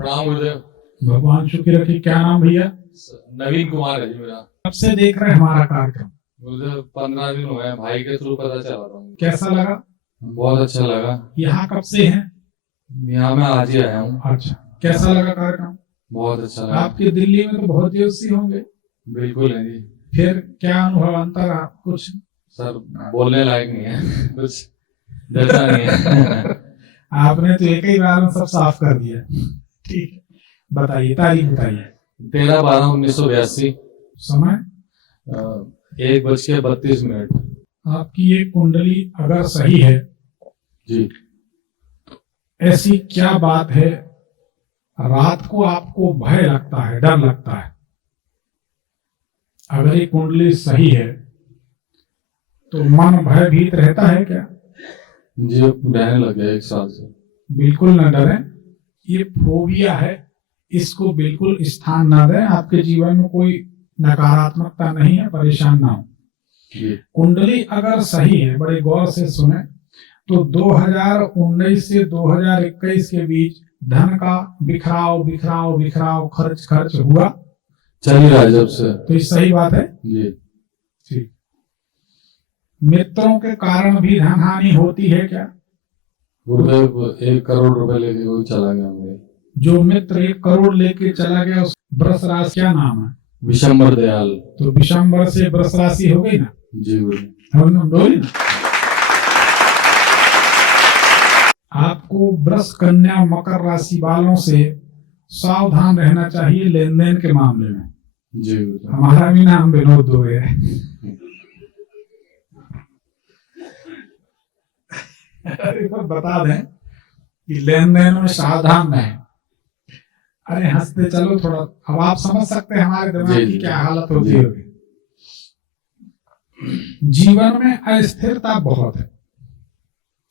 प्रणाम गुरुदेव। भगवान शुक्र रखे। क्या नाम भैया? नवीन कुमार है जी मेरा। कब से देख रहे हैं हमारा कार्यक्रम? गुरुदेव 15 दिन हुए हैं, भाई के थ्रू पता चला था। कैसा लगा? बहुत अच्छा लगा। यहाँ कब से हैं? यहाँ मैं आज ही आया हूँ। अच्छा, कैसा लगा कार्यक्रम? बहुत अच्छा लगा। आपके दिल्ली में तो बहुत ज्योतिषी होंगे। बिल्कुल है जी। फिर क्या अनुभव अंतर आप कुछ? सर बोलने लायक नहीं है कुछ जैसा नहीं है आपने तो एक ही बार में सब साफ कर दिया। ठीक है, बताइए, तारीख बताइए। 13/12/1982 समय 1:32। आपकी ये कुंडली अगर सही है जी। ऐसी क्या बात है रात को आपको भय लगता है, डर लगता है? अगर ये कुंडली सही है तो मन भयभीत रहता है क्या? जी रहने लग गया 1 साल से। बिल्कुल न डरे, ये फोबिया है, इसको बिल्कुल स्थान ना दें। आपके जीवन में कोई नकारात्मकता नहीं है, परेशान ना हो। कुंडली अगर सही है, बड़े गौर से सुने, तो 2019 से 2021 के बीच धन का बिखराव बिखराव बिखराव, खर्च खर्च हुआ, चल ही रहा है जब से। तो ये सही बात है जी। ठीक। मित्रों के कारण भी धन हानि होती है क्या? गुरुदेव 1 करोड़ रुपए लेके कोई चला गया मेरे। जो मित्र 1 करोड़ लेके चला गया, उस वृष राशि क्या नाम है? विशंबर दयाल। तो विशंबर से वृष राशि हो गई ना? जी गुरु। हम बोली ना। आपको वृष, कन्या, मकर राशि वालों से सावधान रहना चाहिए लेन देन के मामले में। जी गुरु। हमारा भी नाम विनोद दुबे है। अरे पर बता दें कि लेन देन में सावधान रहें। अरे हंसते चलो थोड़ा, अब आप समझ सकते हैं हमारे दिमाग की क्या हालत होती होगी। जीवन में अस्थिरता बहुत है,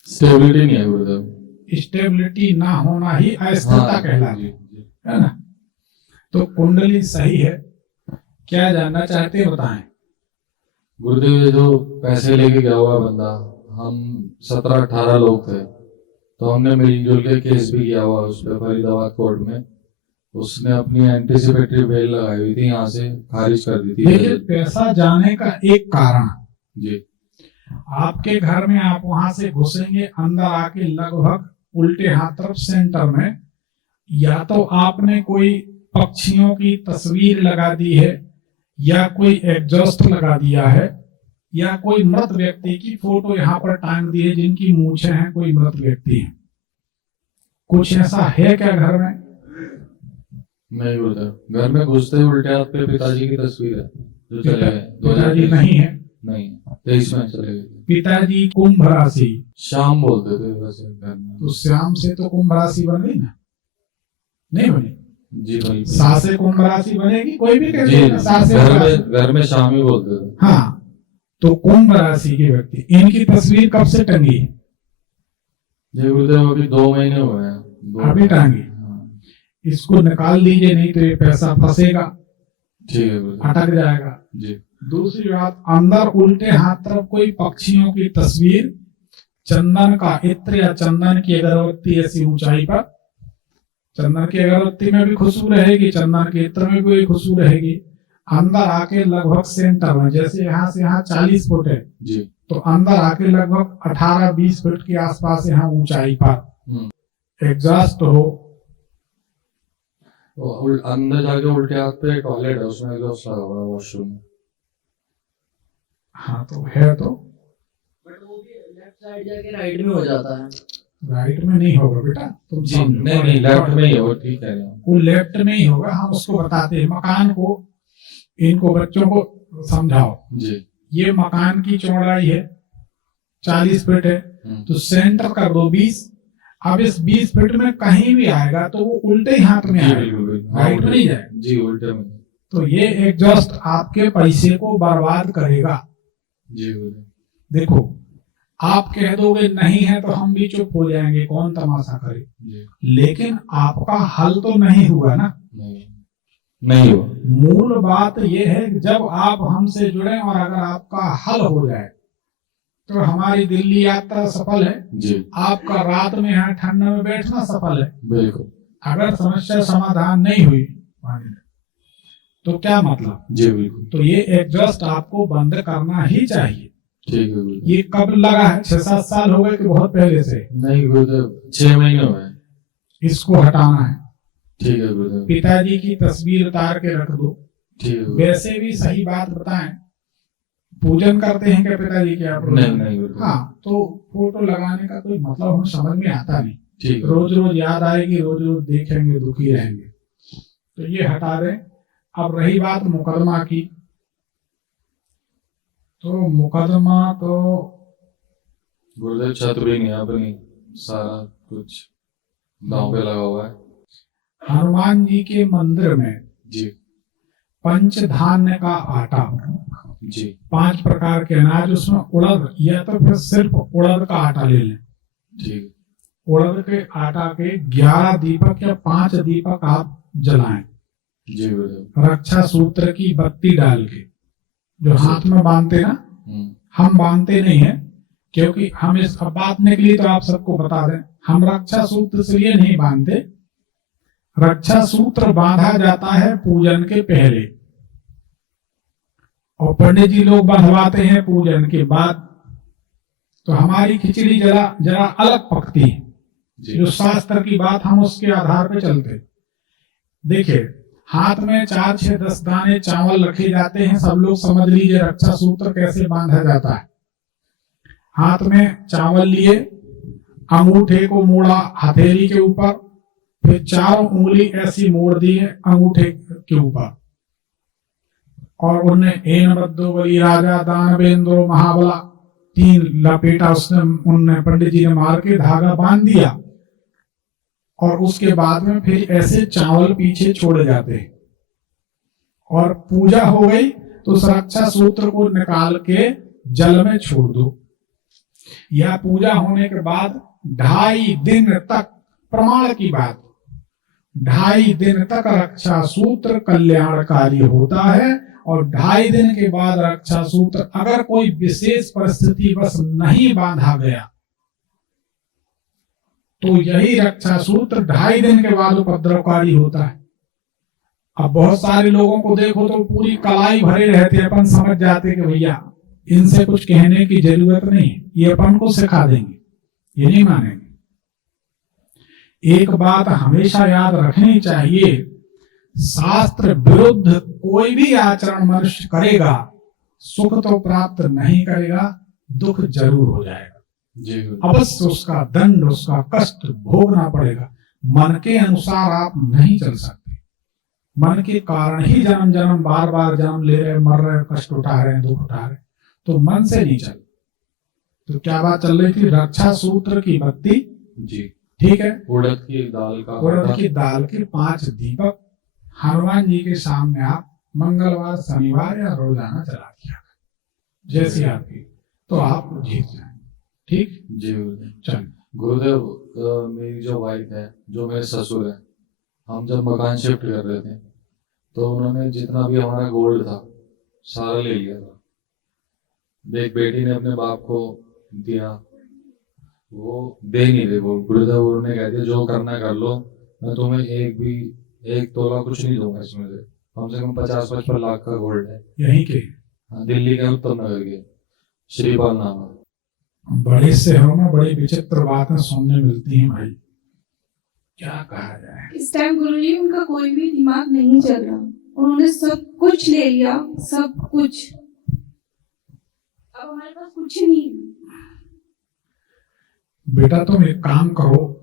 स्टेबिलिटी नहीं है गुरुदेव। स्टेबिलिटी ना होना ही अस्थिरता कहलाती है ना? तो कुंडली सही है, क्या जानना चाहते हैं बताएं। गुरुदेव ये जो पैसे लेके गया हुआ बंदा, हम 17-18 लोग थे, तो हमने मिलजुल के केस भी किया हुआ उस पर फरीदाबाद कोर्ट में। उसने अपनी एंटीसिपेटरी बेल लगाई हुई थी, यहाँ से खारिज कर दी थी। देखिए, पैसा जाने का एक कारण जी, आपके घर में आप वहां से घुसेंगे, अंदर आके लगभग उल्टे हाथ तरफ सेंटर में या तो आपने कोई पक्षियों की तस्वीर लगा दी है, या कोई एग्जॉस्ट लगा दिया है, या कोई मृत व्यक्ति की फोटो यहाँ पर टांग दी है जिनकी मूछें हैं, कोई मृत व्यक्ति है। कुछ ऐसा है क्या घर में? नहीं गुरुदेव, घर में घुसते ही उल्टे हाथ पे पिताजी की तस्वीर है जो चले गए। पिताजी नहीं है? नहीं, 23 में चले गए। पिताजी कुंभ राशि, श्याम बोलते थे वैसे घर में। तो श्याम से तो कुंभ राशि बन गई ना? नहीं बनी? जी भाई। सासे कुंभ राशि बनेगी, कोई भी जी, घर में शाम ही बोलते थे। हाँ, तो कुंभ राशि के व्यक्ति, इनकी तस्वीर कब से टंगी है? जी गुरुदेव अभी 2 महीने हुए हैं। अभी टांगी? इसको निकाल दीजिए, नहीं तो ये पैसा फंसेगा, ठीक है गुरुदेव। अटक जाएगा। जी। दूसरी बात, अंदर उल्टे हाथ तरफ कोई पक्षियों की तस्वीर, चंदन का इत्र या चंदन की अगरबत्ती ऐसी ऊंचाई पर, चंदन की अगरबत्ती में भी खुशबू रहेगी, चंदन के इत्र में भी खुशबू रहेगी। अंदर आके लगभग सेंटर में, जैसे यहाँ से यहाँ 40 फुट है जी, तो अंदर आके लगभग 18-20 फुट के आसपास यहाँ ऊंचाई पर एग्जॉस्ट हो। अंदर जाके उल्टे हाथ पे टॉयलेट है, उसमें एग्जॉस्ट लगा हुआ है वॉशरूम में। हाँ तो है तो, बट वो भी लेफ्ट साइड जाके राइट में हो जाता है। राइट में नहीं होगा बेटा, तुम जी नहीं, लेफ्ट में ही होगा। ठीक है, वो लेफ्ट में ही होगा। हम उसको बताते हैं मकान को, इनको बच्चों को समझाओ जी। ये मकान की चौड़ाई है 40 फीट है, तो सेंटर कर दो 20। अब इस 20 फीट में कहीं भी आएगा तो वो उल्टे ही हाथ में आएगा, राइट में नहीं जाएगा। जी उल्टे में। तो ये एग्जॉस्ट आपके पैसे को बर्बाद करेगा। जी देखो, आप कह दोगे नहीं है तो हम भी चुप हो जाएंगे, कौन तमाशा करे, लेकिन आपका हल तो नहीं हुआ ना? नहीं हुआ। मूल बात यह है कि जब आप हमसे जुड़े और अगर आपका हल हो जाए तो हमारी दिल्ली यात्रा सफल है जी। आपका रात में यहाँ ठंड में बैठना सफल है। बिल्कुल। अगर समस्या समाधान नहीं हुई तो क्या मतलब, जी बिल्कुल तो ये एडजस्ट आपको बंद करना ही चाहिए। ठीक है गुरुदेव। ये कब लगा है, 6-7 साल हो गए कि बहुत पहले से? नहीं गुरुदेव 6 महीने हुए हैं। इसको हटाना है। ठीक है गुरुदेव। पिताजी की तस्वीर उतार के रख दो। ठीक है गुरुदेव। वैसे भी सही बात बताएं, पूजन करते हैं क्या पिताजी के आप? नहीं नहीं गुरुदेव। हाँ, तो फोटो लगाने का कोई मतलब हमें समझ में आता नहीं। ठीक है। रोज रोज याद आएगी, रोज रोज देखेंगे दुखी रहेंगे, तो ये हटा दें। अब रही बात मुकदमा की, तो मुकदमा तो गुरुदेव छत भी नहीं है अपनी, सारा कुछ दांव पे लगा हुआ है। हनुमान जी के मंदिर में जी पंचधान्य का आटा, जी 5 प्रकार के अनाज, उसमें उड़द या तो फिर सिर्फ उड़द का आटा ले लें। ठीक। उड़द के आटा के 11 दीपक या 5 दीपक आप जलाएं। जी गुरुदेव। रक्षा सूत्र की बत्ती डाल के, जो हाथ में बांधते ना, हम बांधते नहीं है, क्योंकि हम इस बात निकली तो आप सबको बता दें, हम रक्षा सूत्र इसलिए नहीं बांधते। रक्षा सूत्र बांधा जाता है पूजन के पहले, और पंडित जी लोग बंधवाते हैं पूजन के बाद। तो हमारी खिचड़ी जरा अलग पकती है। जो शास्त्र की बात, हम उसके आधार पे चलते। देखिए, हाथ में 4, 6, 10 दाने चावल रखे जाते हैं। सब लोग समझ लीजिए रक्षा सूत्र कैसे बांधा जाता है। हाथ में चावल लिए, अंगूठे को मोड़ा हथेली के ऊपर, फिर 4 उंगली ऐसी मोड़ दी है अंगूठे के ऊपर, और उन्हें एन बद्दो बली राजा दानवेंद्रो महाबला 3 लपेटा उसने, उनने पंडित जी ने मार के धागा बांध दिया। और उसके बाद में फिर ऐसे चावल पीछे छोड़े जाते हैं, और पूजा हो गई तो उस रक्षा सूत्र को निकाल के जल में छोड़ दो। या पूजा होने के बाद 2.5 दिन तक, प्रमाण की बात, 2.5 दिन तक रक्षा सूत्र कल्याणकारी होता है। और 2.5 दिन के बाद रक्षा सूत्र अगर कोई विशेष परिस्थिति बस नहीं बांधा गया, तो यही रक्षा सूत्र 2.5 दिन के बाद उपद्रवकारी होता है। अब बहुत सारे लोगों को देखो तो पूरी कलाई भरे रहते, अपन समझ जाते कि भैया इनसे कुछ कहने की जरूरत नहीं, ये अपन को सिखा देंगे, ये नहीं मानेंगे। एक बात हमेशा याद रखनी चाहिए, शास्त्र विरुद्ध कोई भी आचरण मनुष्य करेगा, सुख तो प्राप्त नहीं करेगा, दुख जरूर हो जाएगा। अवश्य उसका दंड, उसका कष्ट भोगना पड़ेगा। मन के अनुसार आप नहीं चल सकते। मन के कारण ही जन्म जन्म बार बार जन्म ले रहे, मर रहे, कष्ट उठा रहे, दुख उठा रहे, तो मन से नहीं चल। तो क्या बात चल रही थी? रक्षा सूत्र की बत्ती जी, ठीक है। उड़द की दाल का, उड़द की दाल के 5 दीपक हनुमान जी के सामने आप मंगलवार, शनिवार या रोजाना जला दिया, जैसी आपकी, तो आप जीत जाए। ठीक जी चल। गुरुदेव, मेरी जो वाइफ है, जो मेरे ससुर है, हम जब मकान शिफ्ट कर रहे थे तो उन्होंने जितना भी हमारा गोल्ड था सारा ले लिया था। एक बेटी ने अपने बाप को दिया, वो दे नहीं रहे। वो गुरुदेव उन्होंने कह दिया जो करना कर लो, मैं तुम्हें एक तोला कुछ नहीं दूंगा, इसमें से कम 50-55 लाख का गोल्ड है। यहीं के? हाँ, दिल्ली के उत्तम नगर के, श्रीपाल नाम है। बड़े शहरों में बड़ी विचित्र बातें सुनने मिलती हैं भाई, क्या कहा जाए। इस टाइम गुरुजी उनका कोई भी दिमाग नहीं चल रहा, उन्होंने सब कुछ ले लिया, सब कुछ। अब हमारे पास कुछ नहीं। बेटा तुम एक काम करो,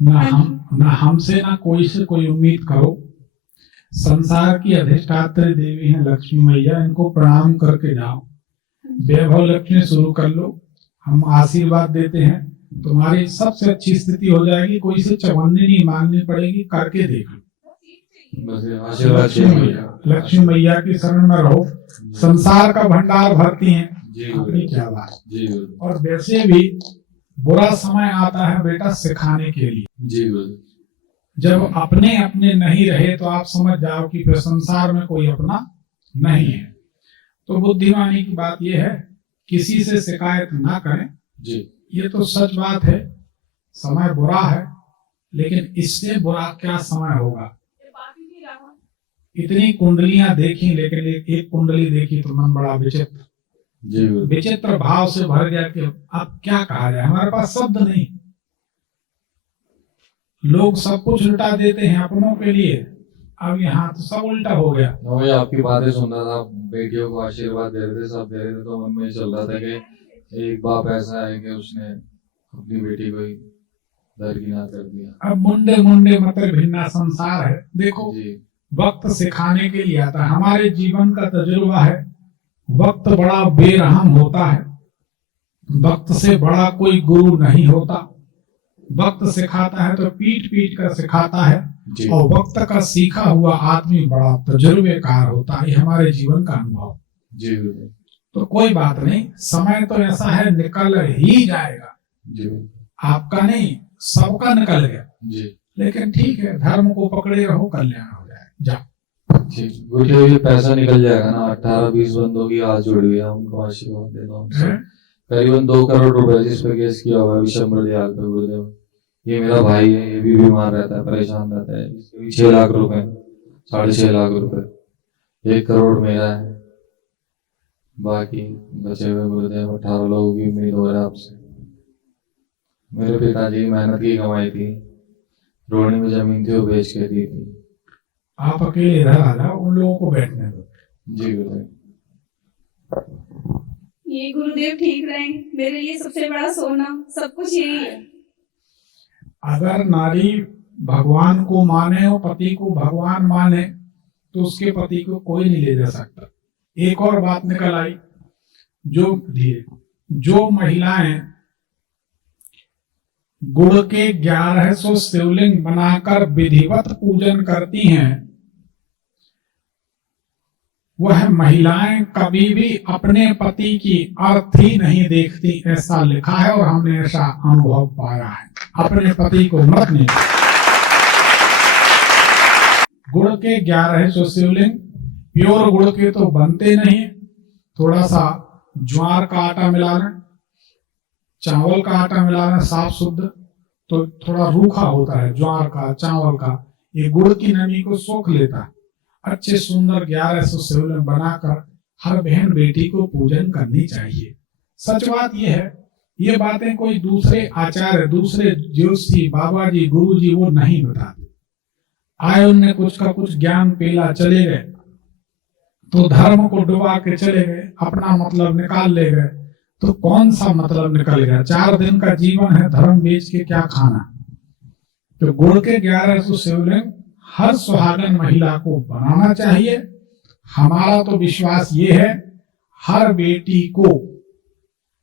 ना हमसे ना कोई से कोई उम्मीद करो। संसार की अधिष्ठात्री देवी है लक्ष्मी मैया, इनको प्रणाम करके जाओ, वैभव लक्ष्मी शुरू कर लो। हम आशीर्वाद देते हैं, तुम्हारी सबसे अच्छी स्थिति हो जाएगी। कोई से चवन्नी नहीं मांगनी पड़ेगी, करके देख लो। लक्ष्मी मैया की शरण में रहो, संसार का भंडार भरती हैं, अपनी क्या बात। और वैसे भी बुरा समय आता है बेटा सिखाने के लिए। जब अपने अपने नहीं रहे तो आप समझ जाओ कि फिर संसार में कोई अपना नहीं है। तो बुद्धिमानी की बात यह है, किसी से शिकायत ना करें जी। ये तो सच बात है, समय बुरा है, लेकिन इससे बुरा क्या समय होगा। इतनी कुंडलियां देखी लेकिन एक कुंडली देखी तो मन बड़ा विचित्र जी गुरुदेव। विचित्र भाव से भर गया कि अब क्या कहा जाए, हमारे पास शब्द नहीं। लोग सब कुछ उल्टा देते हैं अपनों के लिए, अब यहाँ तो सब उल्टा हो गया। मैं आपकी बातें सुन रहा था, बेटियों को आशीर्वाद दे रहे थे, सब दे रहे थे, तो मन में चल रहा था कि एक बाप ऐसा है कि उसने अपनी बेटी को ही दरकिनार कर दिया। अब मुंडे मुंडे मतलब भिन्ना संसार है। देखो जी वक्त सिखाने के लिए आता है, हमारे जीवन का तजुर्बा है। वक्त बड़ा बेरहम होता है, वक्त से बड़ा कोई गुरु नहीं होता। वक्त सिखाता है तो पीट पीट कर सिखाता है, जी और वक्त का सीखा हुआ आदमी बड़ा तजुर्बेकार होता है। ये हमारे जीवन का अनुभव। जी गुरुदेव। तो कोई बात नहीं, समय तो ऐसा है निकल ही जाएगा, जी आपका नहीं सबका निकल गया। जी लेकिन ठीक है, धर्म को पकड़े रहो, कल्याण हो जाए। जाओ। जी गुरुदेव, ये पैसा निकल जाएगा ना, 18-20 बंदों की आज जोड़ी हुई है, उनको आशीर्वाद देता हूँ। हैं? करीबन 2 करोड़ रुपए जिस पे केस किया हुआ है विशंबर दयाल पे गुरुदेव। ये मेरा भाई है, ये भी बीमार रहता है, परेशान रहता है। इसके भी 6 लाख रुपए, 6.5 लाख रुपए, 1 करोड़ मेरा है, बाकी बचे हुए गुरुदेव 18 लोगों की उम्मीद हो रहा है आपसे। मेरे पिताजी की मेहनत की कमाई थी, रोहिणी में जमीन थी वो बेच के दी थी। आप अकेले इधर आ जाओ, उन लोगों को बैठने दो। जी गुरुदेव। ये गुरुदेव ठीक रहे, मेरे लिए सबसे बड़ा सोना सब कुछ यही है। अगर नारी भगवान को माने और पति को भगवान माने तो उसके पति को कोई नहीं ले जा सकता। एक और बात निकल आई, जो महिलाएं गुड़ के 1100 शिवलिंग बनाकर विधिवत पूजन करती हैं, वह महिलाएं कभी भी अपने पति की अर्थी नहीं देखती, ऐसा लिखा है और हमने ऐसा अनुभव पाया है। अपने पति को मत नहीं। गुड़ के 1100 शिवलिंग प्योर गुड़ के तो बनते नहीं, थोड़ा सा ज्वार का आटा मिला लें, चावल का आटा मिला लें साफ शुद्ध, तो थोड़ा रूखा होता है ज्वार का चावल का, ये गुड़ की नमी को सोख लेता है। अच्छे सुंदर 1100 शिवलिंग बनाकर हर बहन बेटी को पूजन करनी चाहिए। सच बात यह है, ये बातें कोई दूसरे आचार्य, दूसरे ज्योतिषी, बाबा जी, गुरु जी वो नहीं बताते। आए उनने कुछ का कुछ ज्ञान पेला, चले गए, तो धर्म को डुबा के चले गए, अपना मतलब निकाल ले गए। तो कौन सा मतलब निकल गया? 4 दिन का जीवन है, धर्म बेच के क्या खाना। तो गुड़ के 1100 शिवलिंग हर सुहागन महिला को बनाना चाहिए। हमारा तो विश्वास ये है, हर बेटी को,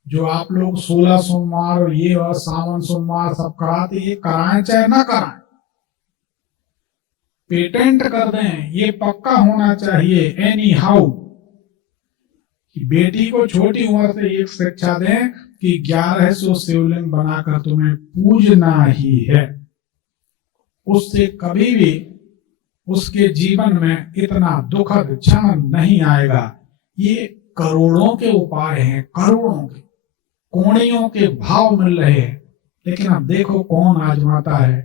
जो आप लोग 16 सोमवार और ये और सावन सोमवार सब कराते, ये कराएं चाहे ना कराएं, पेटेंट कर दें, ये पक्का होना चाहिए एनी हाउ, कि बेटी को छोटी उम्र से एक शिक्षा दें कि 1100 शिवलिंग बनाकर तुम्हें पूजना ही है। उससे कभी भी उसके जीवन में इतना दुखद क्षण नहीं आएगा। ये करोड़ों के उपाय हैं, करोड़ों के, कोड़ियों के भाव मिल रहे हैं, लेकिन अब देखो कौन आजमाता है।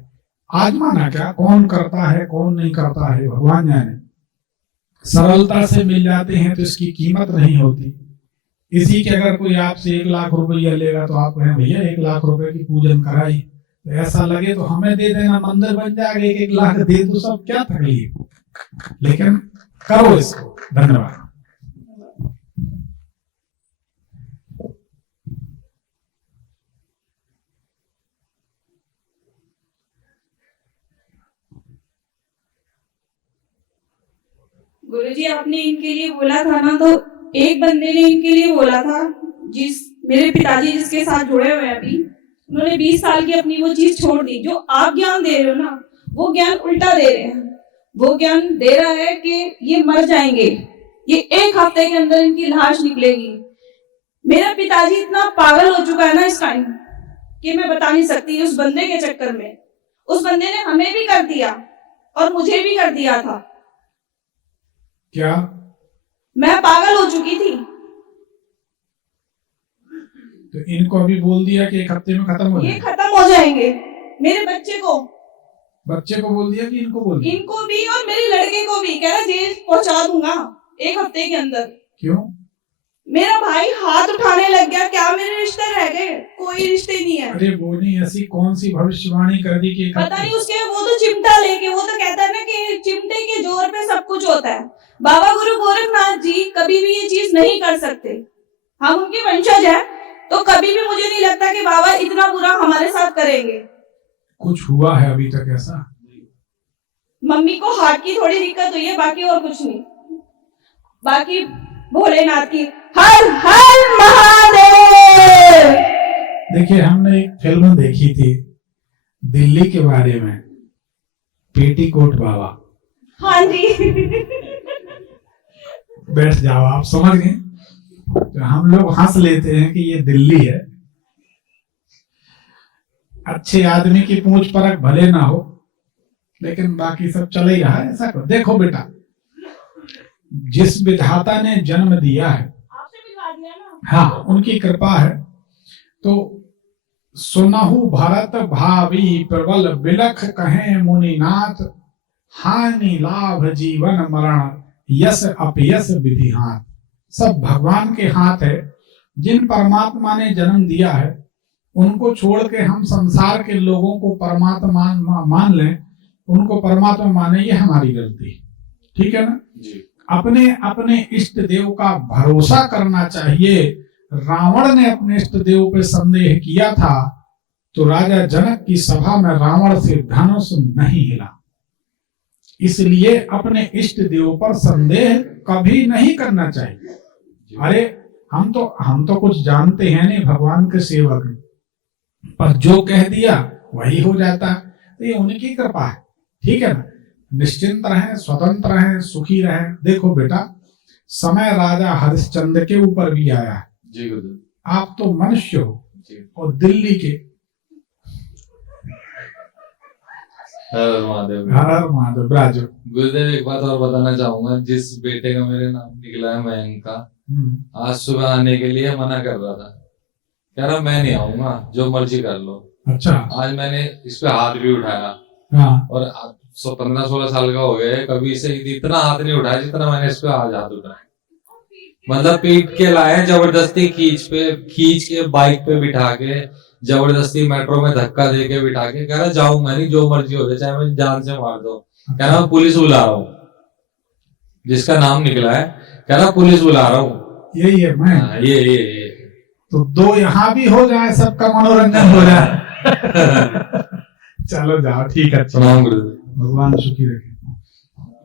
आजमाना क्या, कौन करता है कौन नहीं करता है भगवान जाने। सरलता से मिल जाते हैं तो इसकी कीमत नहीं होती। इसी के अगर कोई आपसे 1 लाख रुपया लेगा तो आप कहें भैया 1 लाख रुपए की पूजन कराई, तो ऐसा लगे तो हमें दे देना, मंदिर बन जाएगा, 1-1 लाख दे दो, सब क्या तकलीफ। लेकिन करो इसको। धन्यवाद। गुरुजी आपने इनके लिए बोला था ना, तो एक बंदे ने इनके लिए बोला था, जिस मेरे पिताजी जिसके साथ जुड़े हुए हैं अभी, उन्होंने 20 साल की अपनी वो चीज छोड़ दी। जो आप ज्ञान दे रहे हो ना, वो ज्ञान उल्टा दे रहे हैं। वो ज्ञान दे रहा है कि ये मर जाएंगे, ये 1 हफ्ते के अंदर इनकी लाश निकलेगी। मेरा पिताजी इतना पागल हो चुका है ना इस टाइम कि मैं बता नहीं सकती। उस बंदे के चक्कर में, उस बंदे ने हमें भी कर दिया और मुझे भी कर दिया था। क्या मैं पागल हो चुकी थी। तो इनको अभी बोल दिया कि 1 हफ्ते में खत्म हो ये जाएगा। खत्म हो जाएंगे। मेरे बच्चे को बच्चे को बोल दिया कि इनको बोल दिया? इनको भी और मेरे लड़के को भी, कह रहा जेल पहुंचा दूंगा 1 हफ्ते के अंदर। क्यों? मेरा भाई हाथ उठाने लग गया, क्या मेरे रिश्ते रह गए? कोई रिश्ते नहीं है। अरे वो नहीं, ऐसी कौन सी भविष्यवाणी कर दी कि पता नहीं उसके, वो तो चिमटा लेके, वो तो कहता है ना कि चिमटे के जोर पे सब कुछ होता है। बाबा गुरु गोरखनाथ जी कभी भी ये चीज नहीं कर सकते। हम उनके वंशज हैं, तो कभी भी मुझे नहीं लगता कि बाबा इतना बुरा हमारे साथ करेंगे। कुछ हुआ है अभी तक ऐसा? मम्मी को हार्ट की थोड़ी दिक्कत हुई है, बाकी और कुछ नहीं। बाकी भोलेनाथ की हर हर महादेव। देखिए, हमने एक फिल्म देखी थी दिल्ली के बारे में, पेटीकोट बाबा। हाँ जी। बैठ जाओ, आप समझ गए। तो हम लोग हंस लेते हैं कि ये दिल्ली है। अच्छे आदमी की पूंछ परख भले ना हो, लेकिन बाकी सब चल ही रहा है। ऐसा करो। देखो बेटा, जिस विधाता ने जन्म दिया है, आपसे मिलवा दिया ना। हाँ, उनकी कृपा है। तो सुनहु भरत भावी प्रबल बिलख कहे मुनिनाथ, हानि लाभ जीवन मरण यस अपयस विधि हाथ। सब भगवान के हाथ है। जिन परमात्मा ने जन्म दिया है उनको छोड़ के हम संसार के लोगों को परमात्मा मान लें, उनको परमात्मा माने, ये हमारी गलती। ठीक है ना जी। अपने अपने इष्ट देव का भरोसा करना चाहिए। रावण ने अपने इष्ट देव पे संदेह किया था तो राजा जनक की सभा में रावण से धनुष नहीं हिला। इसलिए अपने इष्ट देव पर संदेह कभी नहीं करना चाहिए। अरे हम तो कुछ जानते हैं नहीं, भगवान के सेवक, पर जो कह दिया वही हो जाता। तो ये उनकी कृपा है। ठीक है ना, निश्चिंत रहें, स्वतंत्र रहें, सुखी रहें। देखो बेटा, समय राजा हरिश्चंद्र के ऊपर भी आया है। जी गुरुदेव। आप तो मनुष्य हो जी। और दिल्ली के। हर महादेव। हर हर महादेव। ब्राजो। गुरुदेव, एक बात और बताना चाहूंगा। जिस बेटे का मेरे नाम निकला है मयंक का, आज सुबह आने के लिए मना कर रहा था, कह रहा मैं नहीं आऊंगा, जो मर्जी कर लो। अच्छा। आज मैंने इस पे हाथ भी उठाया, हाँ। और 15-16 साल का हो गया है, कभी इसे इतना हाथ नहीं उठाया जितना मैंने इस पे आज हाथ उठाया। मतलब पीट के लाए, जबरदस्ती खींच के बाइक पे बिठा के, जबरदस्ती मेट्रो में धक्का दे के बिठा के, कह रहा जाऊंगा नहीं, जो मर्जी हो जाए, चाहे मुझे जान से मार दो। कह रहा पुलिस बुला रहा हूँ, जिसका नाम निकला है, कह रहा पुलिस बुला रहा हूँ। यही है मैं। ये तो 2 यहाँ भी हो जाए, सबका मनोरंजन हो जाए। चलो जाओ, ठीक है। प्रणाम गुरुदेव। भगवान सुखी रखे।